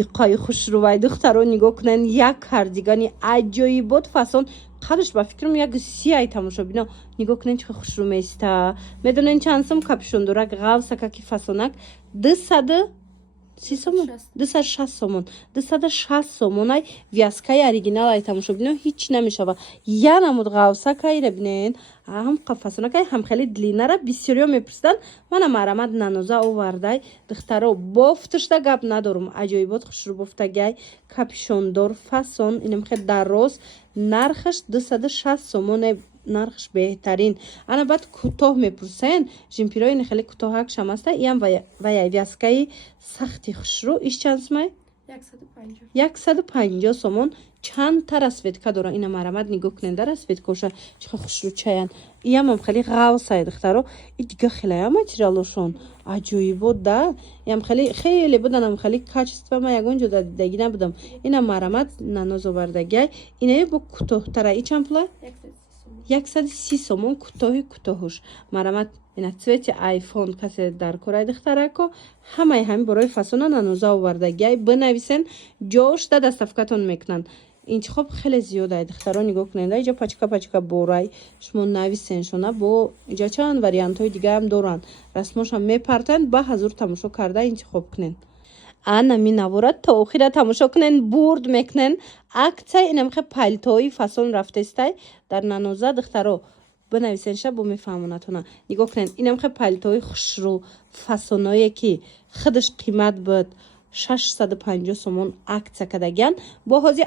иқай хушрувай духтаро нигоҳ кунен. Як кардигани аҷоибот фасон қадаш ба фикрам як сияй тамошо бино. нигоҳ кунен чӣ хушру места. медонен чанд сом капшон дора ғавсакаки фасонак 260 сомон 260 сомонай вязкаи оригинал ай тамошо бино ҳеч намешава. я намуд ғавсакайра бинен ҳам фасонакай ҳам хеле длинара бисёриё мепурсидан. мана марамад наноза овардай духтаро бофташда гап надорум. аҷоибот хушру бофтагай капшондор фасон инам хеле дароз нархаш 260 сомоне нархш беҳтарин. ана баъд кӯтоҳ мепурсен жимпирои ин хеле кӯтоҳак шамаста иам ваяй вязкаи сахти хушру иш чанд сомай 150 сомон. чанд та расветка дора. ина марамад нигоҳ кунен да расветкоша чихо хушру чаян. иамам хеле ғавсай духтаро и дига хелая материалошон аҷоибот да. иам хеле буданам хеле качество ма ягон ҷода дидагӣ набудам. ина марамад наноз овардагай инаи бо кӯтоҳтара и чанд пула 130 сомон кӯтоҳуш. марамад ина цвети айфон касе дар корай духтарако ҳамаи ҳами борои фасона наноза овардагай бинависен ҷошда доставкатон мекунанд. интихоб хеле зиёдай духтаро нигоҳ кунед. иҷа пачка борай шумо нависеншона бо иҷа чанд вариантҳои дига ҳам доранд. расмошам мепартанд ба ҳазур тамошо карда интихоб кунед. ана минавора то охира тамошо кунен бурд мекунен. акция инамхе палтои фасон рафтестай дар наноза духтаро бинависенша бо мефаҳмонатона нигоҳ кунен. инамхе палтои хушру фасоное ки худаш қимат буд 650 сомон акция кадаган. бо ҳози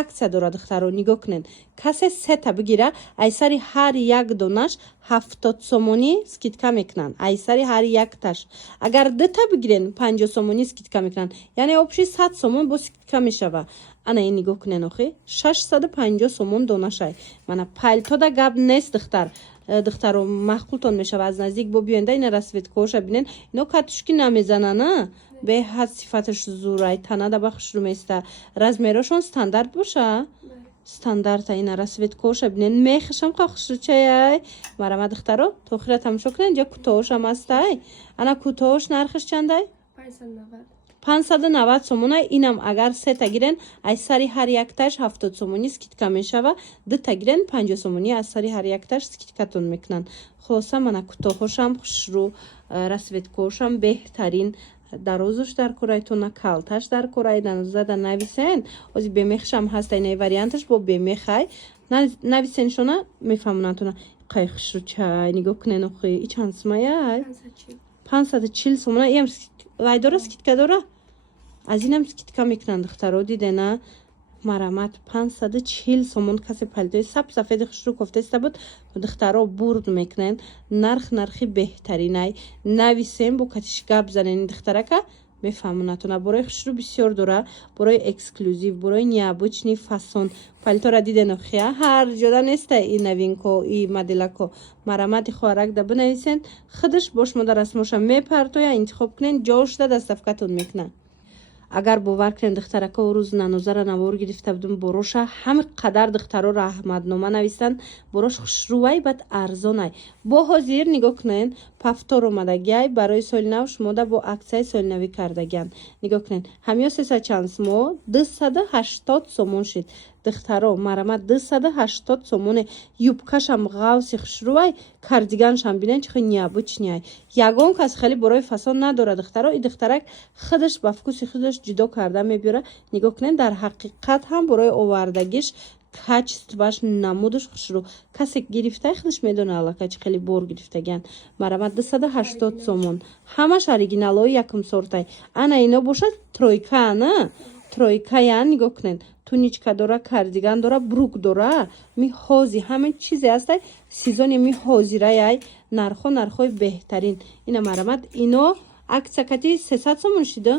акция дора духтаро нигоҳ кунен. касе сета бигира айсари ҳар як донаш 70 сомонӣ скидка мекунанд. айсари ҳар якташ. агар дута бигирен 50 сомонӣ скидка мекунанд. яъне обши 100 сомон бо скидка мешава. ана ин нигоҳ кунен охи 650 сомон донашай. мана палтода гап нест духтаро маҳқултон мешава. аз наздик бо биёнда ина расветкаоша бинен. ино катушки намезанана беҳад сифаташ зурай танада ба хушру места. размерошон стандарт боша стандарта ина расветкаоша бинен мехашам қа хушручаяй. марама духтаро то охира тамошо кунен ҷа кӯтоҳошам астай. ана кӯтоҳош нархаш чандай 590 сомонай. инам агар сета гирен айсари ҳар якташ 70 сомонӣ скидка мешава. дута гирен 50 сомонӣ айсари ҳар якташ скидкатон мекунанд. хулоса мана кӯтоҳошам хушру расветкаошам беҳтарин. дарозуш дар корайтона калташ дар корай нанозада нависен ози бемехшам ҳаста инаи варианташ бо бемехай нависеншона мефаҳмонатона қай хушру чай нигоҳ кунен охи и чанд сомаяй 540 сомона. иам вай дора скидка дора аз инам скидка мекунанд духтаро дидена. марамат 540 сомон касе палтои сафеди хушру кофтеста буд духтаро бурд мекунен. нархи беҳтаринай нависен бо катиш гап занени духтарака мефаҳмонатона борои хушру бисёр дора. борои эксклюзив борои необычный фасон палтора диден охия ҳар ҷода неста и новинко и моделако. марамати хоҳарак да бинависен худаш бош мода расмоша мепартоя интихоб кунен ҷошда доставкатон мекунад. агар бовар кунем духтарака рӯз нанозара навор гирифта будум бороша ҳами қадар духтаро раҳматнома навистанд борош хушрувай бад арзонай. бо ҳозир нигоҳ кунен пафтор омадагай барои соли нав шумода бо аксияи солинавӣ кардаган. нигоҳ кунен ҳамё 300 чанд смо 280 сомон шид духтаро. марамат 280 сомоне юбкашам ғавси хушрувай кардиганшам бинен чихо необычняй. ягон кас хеле борои фасон надора духтаро. и духтарак худаш ба вкуси худаш ҷудо карда мебиёра. нигоҳ кунен дар ҳақиқат ҳам борои овардагиш качестваш намудаш хушру касе гирифтай худаш медона аллакай чи хеле бор гирифтаган. марамат 280 сомон ҳамаш оригиналои якум сортай. ана ино бошад тройка ана тройкая нигоҳ кунен туничка дора кардиган дора брук дора миҳози ҳамин чизе астай сезони миҳозираяй нархои беҳтарин. ина марамат ино аксакати 300 сомон шида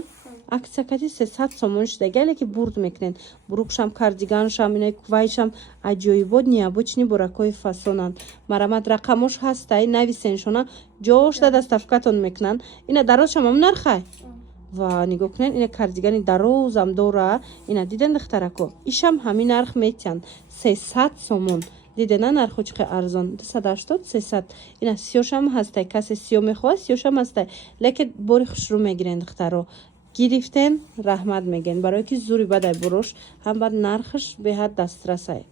аксакати 300 сомон шидагаля ки бурд мекунен. брукшам кардиганшам инаи кувайшам аҷоибот необычни боракои фасонанд. марамат рақамош ҳастай нависеншона ҷошда доставкатон мекунанд. ина дарозшам ҳам нархай ва нигоҳ кунен ина кардигани дарозам дора. ина диден духтарако ишам ҳамин нарх метиҳанд 300 сомон. дидена нархо чиқи арзон 280 300. ина сиёшам ҳастай касе сиё мехоҳад сиёшам ҳастай лекин бори хушру мегирен духтаро. گرفتن رحمت میگن برای که زوری بدای بروش هم بعد نرخش به حد دسترسه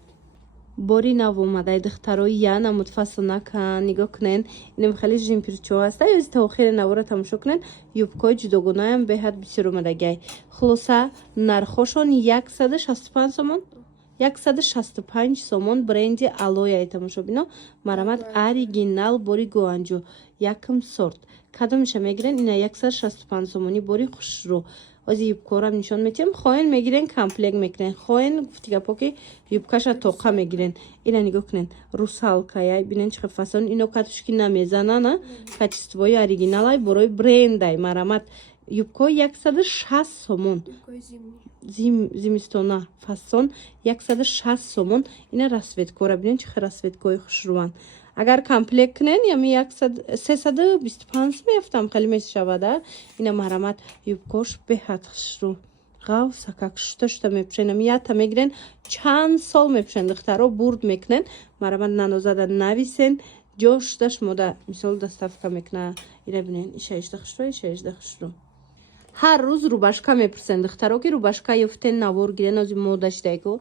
باری نو اومده دخترای یا نمود فصل نکن نگاه کنن اینم خیلی جیمپیرچو هسته یا از تاخیر نوارا تماشا کنن یوبکای جداگانه هم به حد بسیار اومده گی خلاصه نرخوشون 165 سومون 165 сомон бренди алоя тамошобино марамат оригинал бори гуанҷу якм сорт кадомиша мегирен ина 165 сомони бори хушрӯ ози юбкорам нишон метиҳам хоҳен мегирен комплект мекунен хоҳен гуфтига поки юбкаша тоқа мегирен ина нигоҳ кунен русалкая бинен чихе фасон ино катушки намезанана качествои оригиналай борои брендай марамат юбкои 160 сомон зимистона фасон 160 сомон ина расветкора бинен чихе расветкои хушрӯан агар комплект кунен ями 325 меафтам хеле мешавада ина марамат юбкош беҳад хушрӯ ғавса как шута мепушенам ята мегирен чанд сол мепушен духтаро бурд мекунен марамат нанозада нависен ҷошдаш мода мисол доставка мекуна ина бинен иша ишда хушрӯ иша ишда хушрӯ ҳар рӯз рубашка мепурсен духтаро ки рубашка ёфтен навор гирен ози модашдайку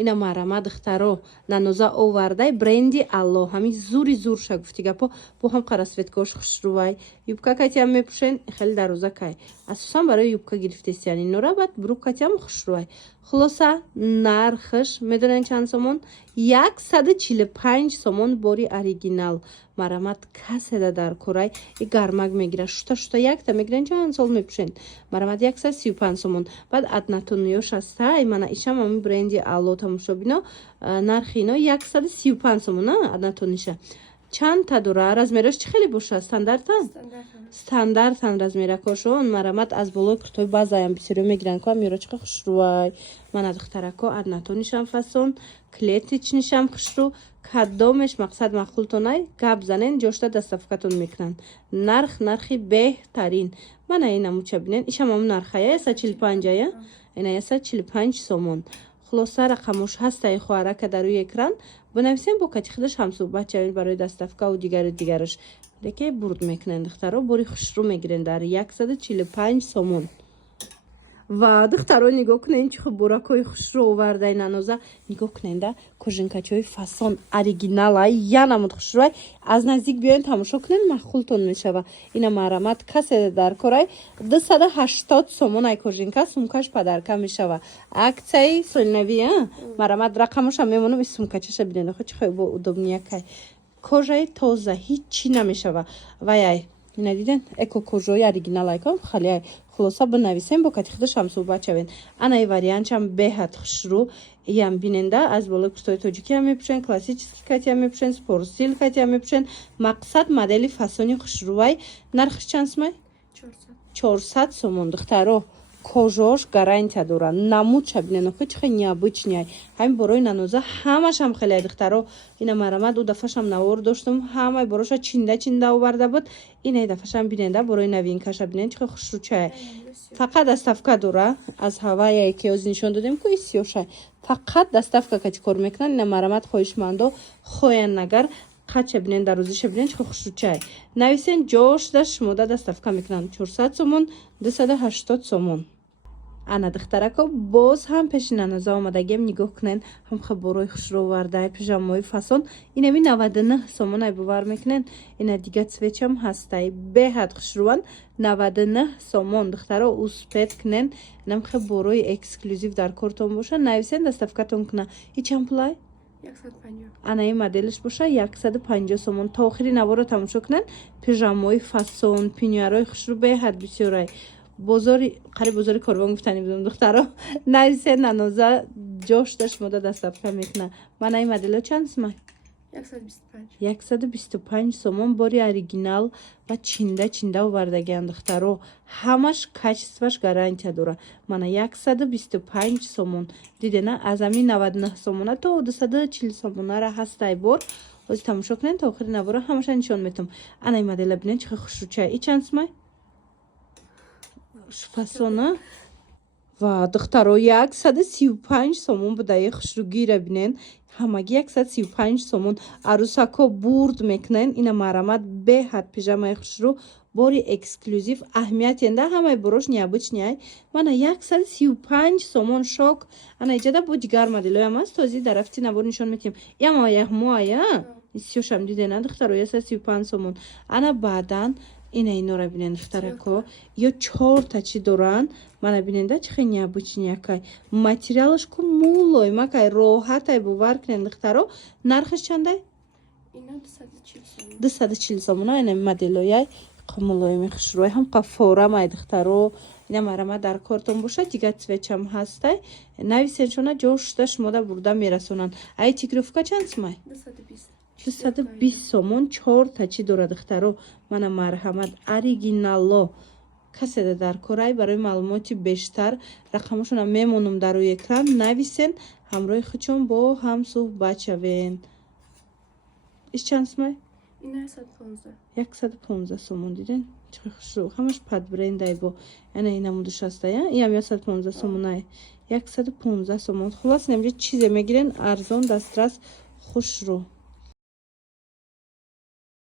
ина марамат духтаро наноза овардай бренди алло ҳами зури зурша гуфтигапо бо ҳам қарасветкош хушрӯвай юбка катиам мепушен хеле дароза кай асосан барои юбка гирифтесияни норабат бурук катиам хушрӯвай хулоса нархш медонен чанд сомон 145 сомон бори оригинал марамат каседа дар корай и гармак мегира шута якта мегирен чанд сол мепушен марамат 135 сомон баъд аднатониёш астай мана ишам ами бренди алло тамошобино нархи ино 135 сомон аднатониша чанд та дора размераш чӣ хеле боша стандартан размеракошон марамат аз болои куртои базаям бисёре мегиран ку амиёра чихе хушрӯвай мана духтарако аднатонишам фасон клетичнишам хушрӯ кадомеш мақсад мақултонай гап занен ҷошта доставкатон мекунанд нархи беҳтарин мана ина муча бинен ишам ам нархая 145 я ина 145 сомон хулоса рақамош ҳастаи хоҳарака дар рӯи экран бинависем бо катихидаш ҳамсӯҳбат шавед барои доставка ва дигараш леке бурд мекунен духтаро бори хушрӯ мегирен дар 145 сомон ва духтаро нигоҳ кунен чихе буракои хушрӯ овардай наноза нигоҳ куненда кожинкачои фасон оригиналай я намуд хушрӯвай аз наздик биёен тамошо кунен махултон мешава ина марамат касе дар корай 280 сомон ай кожинка сумкаш падарка мешава аксияи солнавӣ марамат рақамоша мемонам и сумкачаша бинен охо чихе бо удобниякай кожаи тоза ҳичи намешава ваяй ина диден эко кожаи оригиналай кам халиай хулоса бинависем бо катихидаш ҳам суҳбат шавен анаи вариантчам беҳад хушрӯ ям биненда аз болои куртои тоҷикиам мепушен классически катиам мепушен спортстил катиам мепушен мақсад модели фасони хушрӯвай нархиш чанд сомай 400 сомон духтаро кожош гарантия дора намуд шабинен охо чихе необычняй ҳами борои наноза ҳамашам хеле духтаро ина марамат ду дафашам навор доштам ҳамаи бороша чинда оварда буд ина дафашам биненда борои новинкаша бинен чихе хушрӯчай фақат доставка дора аз ҳаваяе ки оз нишон додем ку исёшай фақат доставка кати кор мекунан ина марамат хоҳишмандо хоҳен нагар қача бинен дарозиша бинен чихе хушрӯчай нависен ҷошташ мода доставка мекунан 400 сомон 280 сомон ана духтарако боз ҳам пеши наноза омадагем нигоҳ кунен ҳам хаборои хушрӯвардай пижамои фасон инами 99 сомон ай бовар мекунен ина дига цветчам ҳастай беҳад хушрӯван 99 сомон духтаро успед кунен инам хаборои эксклюзив дар кортон боша нависен доставкатон куна ичам пулай 150 анаи моделиш боша 150 сомон та охири наворо тамошо кунен пижамои фасон пиньярои хушрӯ беҳад бисёрай бозори қариб бозори корвон гуфтани будам духтаро нависе наноза ҷошташ мода доставка мекуна мана ин модело чанд сомай 125 сомон бори оригинал ва чинда овардагиан духтаро ҳамаш качестваш гарантия дора мана 125 сомон дидена аз ами 99 сомона то 240 сомонара ҳастай бор ози тамошо кунен то охири навора ҳамаша нишон метам ана ин модела бинен чихе хушрӯчай и чанд сомай фасона ва духтаро 135 сомон будаи хушрӯгира бинен ҳамаги 135 сомон арӯсако бурд мекунен ина марамат беҳад пижамаи хушрӯ бори эксклюзив аҳамиятенда ҳамаи брош необычняй мана 135 сомон шок ана иҷада бо дигар моделоям аст този дарафти набор нишон метиҳем яма яҳмоая сиёшам дидена духтаро 135 сомон ана баъдан ина инора бинен духтарако ё 4 та чӣ доран мана биненда чӣ хел необычнякай материалашко мулоимакай роҳатай бовар кунен духтаро нархаш чандай 240 сомон ина моделояй мулоими хушрӯй ҳам қафорамай духтаро ина марама дар кортон бошад дигар цветчам ҳастай нависеншона ҷо шуда шумода бурда мерасонанд ай тигровка чанд сумай 220 сомон 4 та чӣ дора духтаро мана марҳамат оригинало каседа дар корай барои маълумоти бештар рақамашона мемонум дар рӯи экран нависен ҳамроҳи худшон бо ҳам суҳбат шавен иш чанд сумай 115 сомон диден чӣ хушрӯ ҳамаш падбрендай бо яна ина мудушастая иам 115 сомонай 115 сомон хулос намҷа чизе мегирен арзон дастрас хушрӯ